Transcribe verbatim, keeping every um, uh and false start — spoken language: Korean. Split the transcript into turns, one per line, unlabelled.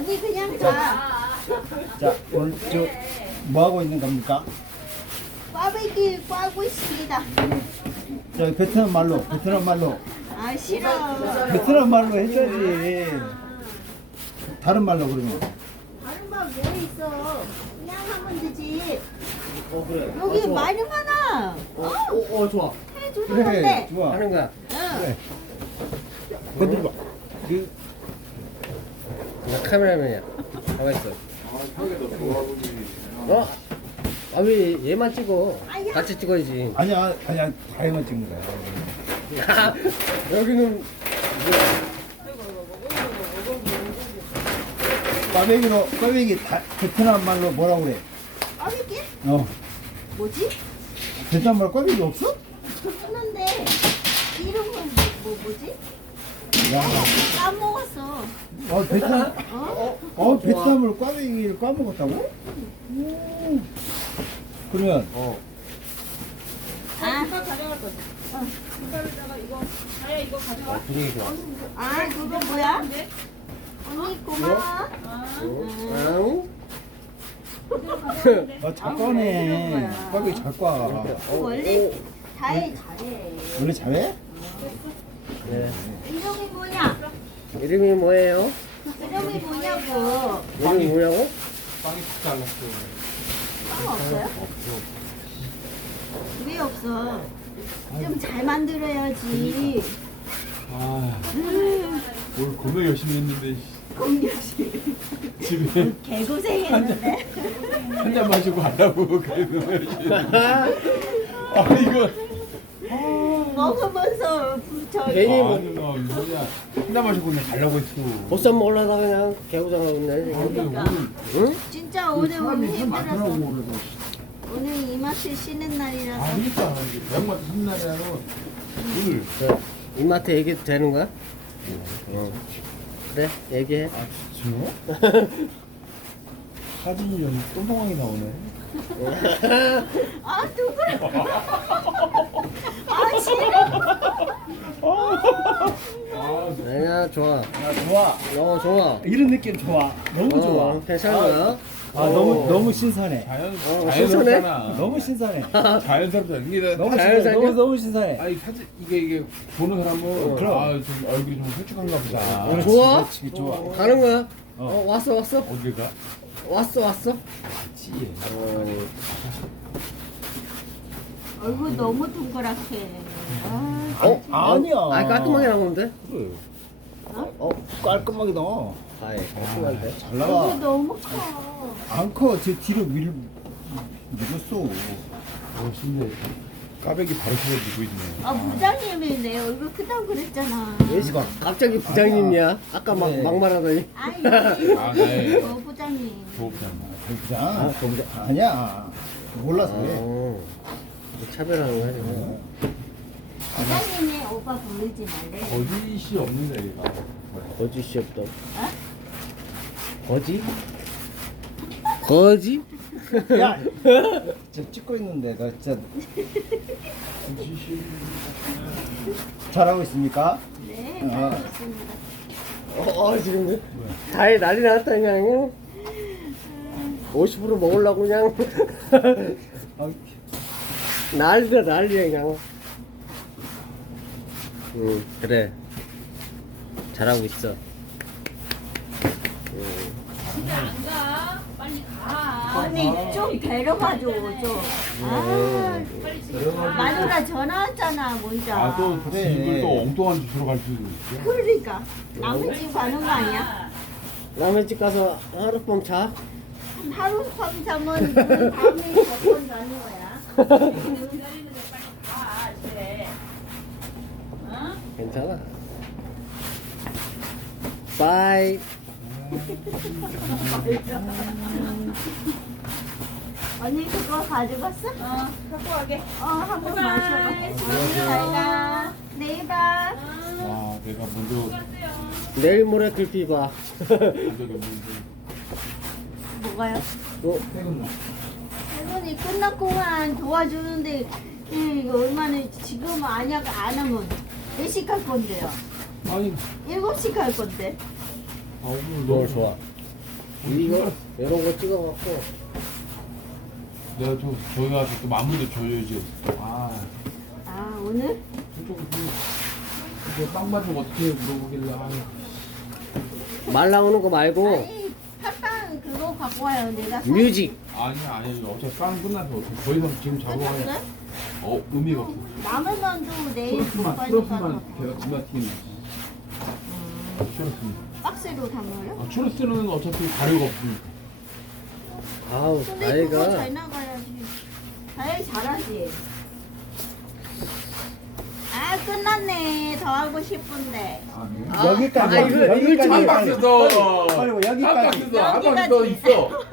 언니 그냥 가.
자, 오늘 저 뭐 하고 있는 겁니까?
꽈배기 꽈고 있습니다.
저 베트남 말로, 베트남 말로,
아 싫어.
베트남 말로 해줘야지. 다른 말로 그러면.
다른 말 뭐 있어? 그냥 하면 되지.
어 그래.
여기
어, 좋아.
많이 많아.
어,
어?
어, 어 좋아.
해주는
그래,
건데.
좋아.
하는 거야.
응.
그래. 건드려봐. 그,
나 카메라맨이야. 가만 있어. 어? 아 왜 얘만 찍어?
아야.
같이 찍어야지.
아니야, 아니야, 다행만 찍는 거야.
야, 여기는
꽈배기로, 꽈배기 다, 베트남 말로 뭐라고 그래?
꽈배기?
어,
뭐지?
베트남 말 꽈배기 없어?
하는데 이름은 뭐, 뭐 뭐지?
야,
까먹었어.
어, 베트남,
어?
어, 베트남을 꽈배기를 까먹었다고? 오. 그러면,
어.
아,
이거 가져갈 거지. 어. 이거에다가 이거 자야 이거 가져가.
어, 분위기 좋아.
아 그거 뭐야?
근데
언니 고마워.
어?
어, 잘 꺼네. 꽈배기 잘 꽈.
어,
원래 다해 잘해.
원래 잘해?
네.
이름이 뭐냐?
이름이 뭐예요?
이름이 뭐냐고.
이름이 뭐냐고?
빵이 푹 잘랐어.
빵 없어요? 왜 없어? 좀 잘 만들어야지.
아,
음,
오늘 겁나 열심히 했는데
공격이
집에
개고생했는데.
한 잔 마시고 가려고 그래도 열심히. 아 이거
먹으면서 부- 저기
괜히
아,
뭐
누나 뭐냐 한 잔 마시고 그냥 가려고 했어.
보쌈 먹으려다 그냥 개구장하고 있네. 지금.
근데
응?
진짜 오늘
사람이
오늘
참 많더라고,
힘들었어.
그래서.
오늘 이마트 쉬는 날이라서.
아 그러니까 대형마트 삼날이라도 오늘
저, 이마트 얘기 되는 거야? 어. 그래, 얘기해.
아, 진짜? 사진이 여기 똥똥하게 나오네.
아 누구래? 아 싫어.
아니야, 좋아.
아, 좋아.
어, 좋아.
이런 느낌 좋아. 너무 좋아.
어, 괜찮아.
아, 너무, 너무 신선해.
자연
어,
자연스럽잖아.
너무 신선해.
자연스럽다. 이게 나
너무
사실-
자연스럽-
신선해. 너무, 너무 신선해.
아니 사실 이게 이게 보는 사람은
그럼.
아 좀 얼굴이 좀 솔직한가 보다.
그렇지,
좋아?
그렇지, 좋아.
가는 거야?
어.
어, 왔어, 왔어.
어딜 가?
왔어, 왔어.
찌에.
어,
얼굴 너무 동그랗게. 아,
어?
아니야.
아, 깔끔하게 나온 건데?
그래.
어?
어, 깔끔하게 나와.
아이, 깔끔한데?
잘
얼굴
나와.
너무 커.
안 커. 제 뒤로 밀, 밀었어.
멋있네. 까베기 바로 씹어주고 있네.
아 부장님이 내 얼굴 크다고 그랬잖아.
왜
누가?
갑자기 부장님이야? 아까 막,
그래.
막말하더니.
아니
아, 네.
어 부장님.
부업잖아.
부장.
아, 그 부장.
아니야. 몰라서 그래.
어, 차별하는 거야, 지금.
부장님이 오빠 부르지 말래.
거짓이 없는데 얘가.
거짓이 없다.
어?
거지? 거지?
야! 저 찍고 있는데, 너 진짜. 잘하고 있습니까?
네,
어.
잘 좋습니다.
어, 어 지금 다이 난리 났다 그냥. 오십 퍼센트 먹으려고 그냥
아,
난리다 난리야 그냥. 응 그래 잘하고 있어. 응.
근데 안 가. 빨리 가.
언니 좀 데려가줘 좀. 아,
빨리 집에 가.
마누라 전화 왔잖아 먼저.
아또
그래.
집을 또 엉뚱한 집으로 갈 수도 있어.
그러니까 남의 집 가는 거 아니야?
남의 집 가서 하룻밤 자.
하루 밤 자면 그 밤에 몇 번 자는 거야.
기다리는데 빨리 가. 집에. 어?
괜찮아. 바이.
언니 그거 가져갔어?
어, 갖고 가게.
어, 한번
바이바이.
마셔봐. 잘 가. 내일 봐.
와 내가 먼저
내일 모레 글피 봐.
먼저 먼저.
뭐가요?
또
할머니 끝났구만 도와주는데 음, 이거 얼마나 지금 안약 안 하면 몇 시 갈 건데요?
아니
일곱 시 갈 건데.
아 오늘
너무
너무
좋아. 이거 이런 거 찍어갖고
내가 저 저기 가서 또 마무리도 줘야지. 아,
아 오늘?
저쪽에 그 이거 빵 맛을 어떻게 물어보길래. 아,
말 나오는 거 말고
아니 팥빵 그거 갖고 와요. 내가 사-
뮤직.
아니 아니 어차피 빵 끝나서 더 이상 지금 작업하면
끝났어요?
어 의미가 없어.
남은 만두 내일
추러스만
볶아니까
추러스만 걔가 겁나 튀는. 추러스.
박스로 담아요?
아, 추러스는 어차피 가루가 없으니까.
아우
근데 그거
다이가
잘 나가야지. 다이 잘하지. 아 끝났네. 더 하고 싶은데.
아, 네.
아,
여기까지
아, 이거- 이거
여기까지
좀
한 박스 더.
빨리
한
여기까지
박스 더. 한 박스 더
여기까지.
있어.